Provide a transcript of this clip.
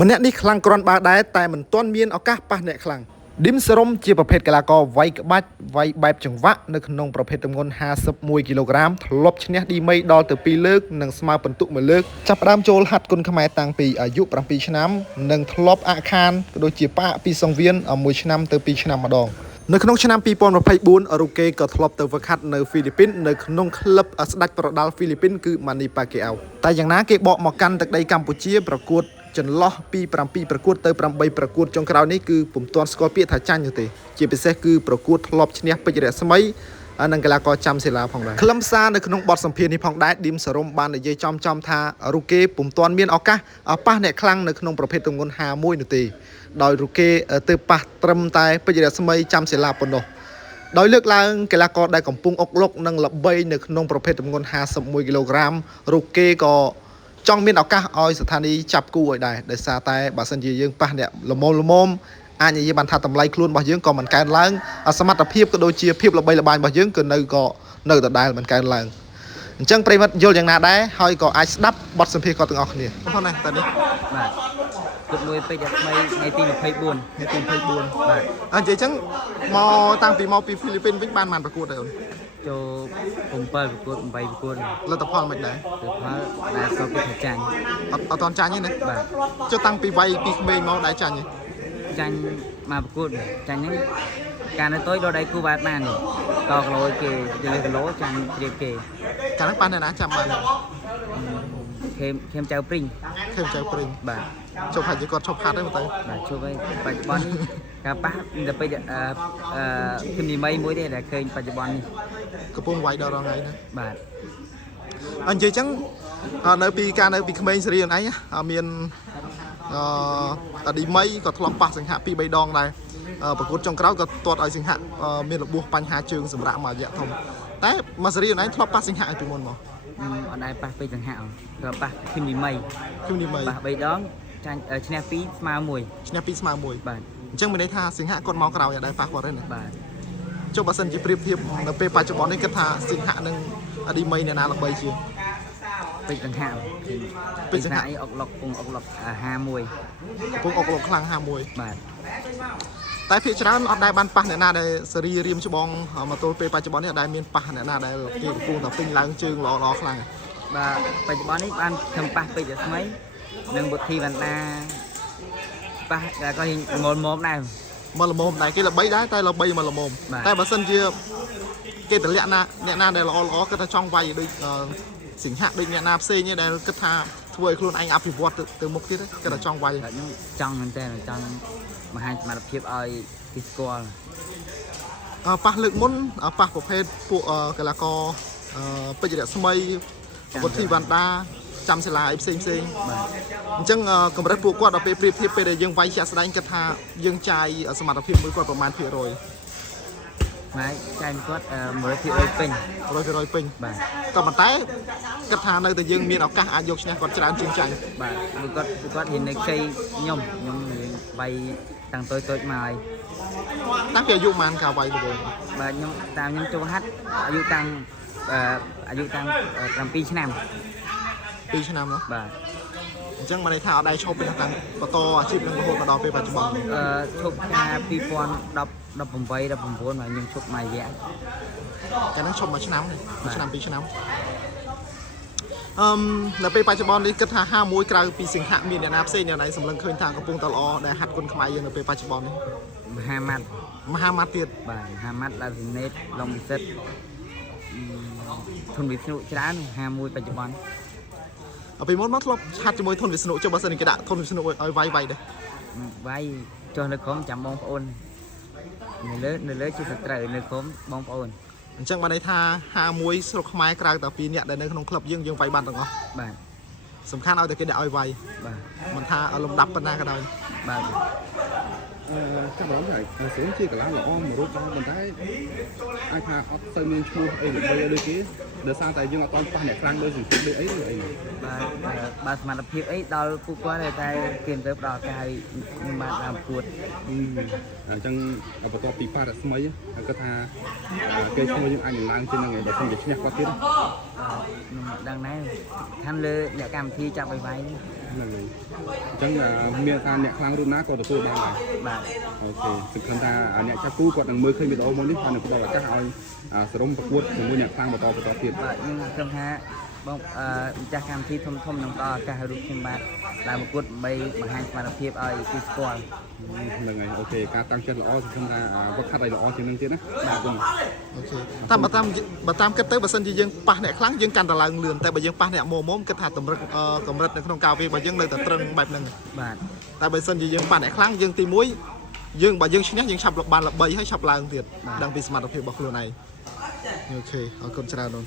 ម្នាក់នេះខ្លាំងគ្រាន់បើដែរតែមិនទាន់មានឱកាសប៉ះអ្នកខ្លាំងឌីមសរ៉ុមជាប្រភេទកីឡាករវាយក្បាច់វាយបែបចង្វាក់នៅក្នុងប្រភេទទម្ងន់51គីឡូក្រាមធ្លាប់ឈ្នះឌីមីដល់ទៅ2លើកនិងស្មើពិន្ទុ1លើកចាប់ផ្ដើមចូលហាត់គុនខ្មែរតាំងពីអាយុ7ឆ្នាំនិងធ្លាប់អាក់ខានក៏ដូចជាប៉ាក់ពីសង្វៀន1ឆ្នាំទៅ2ឆ្នាំម្ដងនៅក្នុងឆ្នាំ2024រូកេក៏ធ្លាប់ទៅហ្វឹកហាត់នៅហ្វីលីពីននៅក្នុងក្លឹបស្ដេចប្រដាល់ហ្វីលីពីនគឺ Manny Pacquiao តែយ៉ាងណាគេបកមកកាន់ទឹកដីកម្ពុជាប្រកួតចន្លោះពី7ប្រកួតទៅ8ប្រកួតចុងក្រោយនេះគឺពុំទាន់ស្គាល់ពាក្យថាចាញ់ទេជាពិសេសគឺប្រកួតធ្លាប់ឈ្នះពេជ្ររស្មីនិងកីឡាករចាំសិលាផងដែរខ្លឹមសារនៅក្នុងបទសម្ភាសន៍នេះផងដែរឌីមសរ៉ុមបាននិយាយចំថារូកេពុំទាន់មានឱកាសប៉ះអ្នកខ្លាំងនៅក្នុងប្រភេទទម្ងន់51នោះទេដោយរូកេទៅប៉ះត្រឹមតែពេជ្ររស្មីចាំសិលាប៉ុណ្ណោះដោយលើកឡើងកីឡាករដែលកំពុងអុកឡុកនិងល្បីនៅក្នុងប្រភេទទម្ងន់51គីឡូក្រាមរូកេក៏ចង់មានឱកាសឲ្យស្ថានីយ៍ចាប់គូឲ្យដែរដោយសារតែបើសិនជាយើងប៉ះអ្នកល្មមអាចនិយាយបានថាតម្លៃខ្លួនរបស់យើងក៏មិនកើនឡើងសមត្ថភាពក៏ដូចជាភាពល្បីល្បាញរបស់យើងក៏នៅដដែលមិនកើនឡើងអញ្ចឹងប្រិមិត្តយល់យ៉ាងណាដែរហើយក៏អាចស្ដាប់បទសម្ភាសន៍គាត់ទាំងអស់គ្នាផងណាតើនេះបាទគត់មួយពេជ្រថ្មីថ្ងៃទី24ថ្ងៃទី24បាទអញ្ចឹងមកតាំងពីមកពីហ្វីលីពីនវិញបានប្រកួតដែរអូនចូល7ប្រកួត8ប្រកួតលទ្ធផលមិនដែរលទ្ធផលដែលស្គាល់ពីថាចាញ់អត់តន់ចាញ់ទេណាបាទចុះតាំងពីវាយពីក្មេងមកដែរចាញ់ទេចាញ់មកប្រកួតចាញ់ហ្នឹងការនៅតូចដល់ដៃគូបានតគីឡូគេទៅលើគីឡូចាញ់ជ្រាបគេកាលហ្នឹងបានណាចាំបានខេមចៅព្រីងបាទជប់ហាត់ជាគាត់ឈប់ហាត់ទេមើលទៅបាទជប់ហើយបច្ចុប្បន្ននេះការប៉ះទៅពេជ្រគឹមនីមីមួយទេដែលឃើញបច្ចុប្បន្ននេះកំពុងវាយដល់រងថ្ងៃណាបាទអញ្ចឹងនៅពីក្មេងសេរីខ្លួនឯងមានឌីមីក៏ធ្លាប់ប៉ះសង្ហា2 3ដងដែរប្រកួតចុងក្រោយក៏ទាត់ឲ្យសង្ហាមានរបួសបញ្ហាជើងសម្រាប់មួយរយៈធំតែមកសេរីខ្លួនឯងធ្លាប់ប៉ះសង្ហាពីមុនមកអត់ដែរប៉ះពេជ្រសង្ហាក៏ប៉ះគឹមនីមីប៉ះ3ដងចាញ់ឈ្នះ2ស្មើ1បាទអញ្ចឹងមានន័យថាសិង្ហគាត់មកក្រោយអត់ដែរប៉ះគាត់ទេណាបាទចុះបើសិនជាប្រៀបធៀបនៅពេលបច្ចុប្បន្ននេះគិតថាសិង្ហនិងឌីមីអ្នកណាល្បីជាងពេជ្រសង្ហាអីអុកឡុក51កំពុងអុកឡុកខ្លាំង51បាទតែភាគច្រើនអត់ដែរបានប៉ះអ្នកណាដែលសេរីរៀមច្បងមកទល់ពេលបច្ចុប្បន្ននេះអត់ដែរមានប៉ះអ្នកណាដែលគេកំពុងតែពេញឡើងជើងល្អខ្លាំងបាទបច្ចុប្បន្ននេះបានខ្ញុំប៉ះពេជ្រស្មីនិងបុទ្ធីវណ្ណាប៉ះតែក៏ងល់មុំដែរមកល្មមដែរគេល្បីដែរតែល្បីមកល្មមតែបើសិនជាគេតម្លាក់ណាអ្នកណាដែលល្អគិតថាចង់វាយដូចសិង្ហដូចអ្នកណាផ្សេងទេដែលគិតថាធ្វើឲ្យខ្លួនឯងអភិវឌ្ឍទៅមុខទៀតគិតថាចង់វាយខ្ញុំចង់មែនតើចង់បង្ហាញសមត្ថភាពឲ្យគេស្គាល់ប៉ះលើកមុនប៉ះប្រភេទពួកកីឡាករពេជ្ររស្មីបុទ្ធីវណ្ណាចាំសិលាអីផ្សេងបាទអញ្ចឹងកម្រិតពួកគាត់ដល់ពេលប្រៀបធៀបពេលដែលយើងវាយជាក់ស្ដែងគិតថាយើងចាយសមត្ថភាពមួយគាត់ប្រមាណភាគរយហើយចាយគាត់100%ពេញ100%ពេញបាទក៏ប៉ុន្តែគិតថានៅតែយើងមានឱកាសអាចយកឈ្នះគាត់ច្រើនជាងចាញ់បាទគាត់ហ៊ាននៅខ្ចីខ្ញុំវាយតាំងតូចមកហើយតាំងពីអាយុប៉ុន្មានការវាយល្បងបាទខ្ញុំចូលហាត់អាយុតាំង7ឆ្នាំ2ឆ្នាំនោះបាទអញ្ចឹងមកន័យថាអត់ដែរឈប់ទេតាំងបន្តអាជីពនឹងរហូតមកដល់ពេលបច្ចុប្បន្នឈប់ការ2018 19ហើយខ្ញុំឈប់មួយរយៈកាលហ្នឹងឈប់មួយឆ្នាំទេមួយឆ្នាំ2ឆ្នាំនៅពេលបច្ចុប្បន្ននេះគិតថា51ក្រៅពីសិង្ហមានអ្នកណាផ្សេងអ្នកណាសម្លឹងឃើញថាកំពុងតែល្អដែលហាត់គុនខ្មែរយើងនៅពេលបច្ចុប្បន្ននេះមហាម៉ាត់ទៀតបាទមហាម៉ាត់ឡាវស៊ីណេតឡុងវិសិតធនវិស្ណុច្រើន51បច្ចុប្បន្នពីមុនមកធ្លាប់ហាត់ជាមួយធនវិស្ណុចុះបើសិនគេដាក់ធនវិស្ណុឲ្យវាយដែរវាយចុះនៅក្រុមចាំបងប្អូននៅលើជាសត្រូវនៅក្រុមបងប្អូនអញ្ចឹងបានន័យថា51ស្រុកខ្មែរក្រៅតែពីអ្នកដែលនៅក្នុងក្លឹបយើងវាយបានទាំងអស់បាទសំខាន់ឲ្យតែគេដាក់ឲ្យវាយបាទមិនថាលំដាប់ប៉ុណ្ណាក៏ដោយបាទចាំបងថាស្រីជាកីឡាល្អមួយរូបដែរប៉ុន្តែអាចថាអត់ទៅមានឈ្មោះអីល្បីដូចគេដោយសារតែយើងអត់តន់ប៉ះអ្នកខ្លាំងដូចសង្ឃឹមដូចអីបាទសមត្ថភាពអីដល់ពួកគាត់តែគេទៅផ្ដល់ឱកាសឲ្យខ្ញុំបានតាមប្រកួតអញ្ចឹងបន្ទាប់ពីប៉ះរស្មីគាត់ថាគេឈ្មោះយើងអាចឡើងជាងហ្នឹងឯងបើមិនឈ្នះគាត់ទៀតខ្ញុំដឹងដែរខាងលើអ្នកកម្មវិធីចាប់ឲ្យវាយ ហ្នឹងហើយអញ្ចឹងមានថាអ្នកខ្លាំងរូបណាក៏ទទួលបានដែរ បាទ អូខេសង្ឃឹមថាអ្នកចាស់គូគាត់នឹងមើលឃើញវីដេអូមួយនេះហើយនឹងផ្ដល់ឱកាសឲ្យសរុបប្រកួតជាមួយអ្នកខ្លាំងបន្តទៀត បាទខ្ញុំត្រង់ថាបងម្ចាស់កម្មវិធីធំនឹងផ្ដល់ឱកាសឲ្យរូបខ្ញុំបាទឡើងប្រកួតដើម្បីបង្ហាញសមត្ថភាពឲ្យគេស្គាល់ ហ្នឹងហើយអូខេការតាំងចិត្តល្អសង្ឃឹមថាវឹកហាត់ឲ្យល្អជាងនឹងទៀតណាបាទ អូខេតាមបើតាមគិតទៅបើសិនជាយើងប៉ះអ្នកខ្លាំងយើងកាន់តែឡើងលឿនតែបើយើងប៉ះអ្នកមុំគិតថាកម្រិតនៅក្នុងការវារបស់យើងនៅតែត្រឹងបែបហ្នឹង បាទ តែបើសិនជាយើងប៉ះអ្នកខ្លាំងយើងទី1យើងបើយើងឈ្នះយើងឆាប់បានល្បីហើយឆាប់ឡើងទៀតដឹងពីសមត្ថភាពរបស់ខ្លួនឯងអូខេអរគុណច្រើននោះ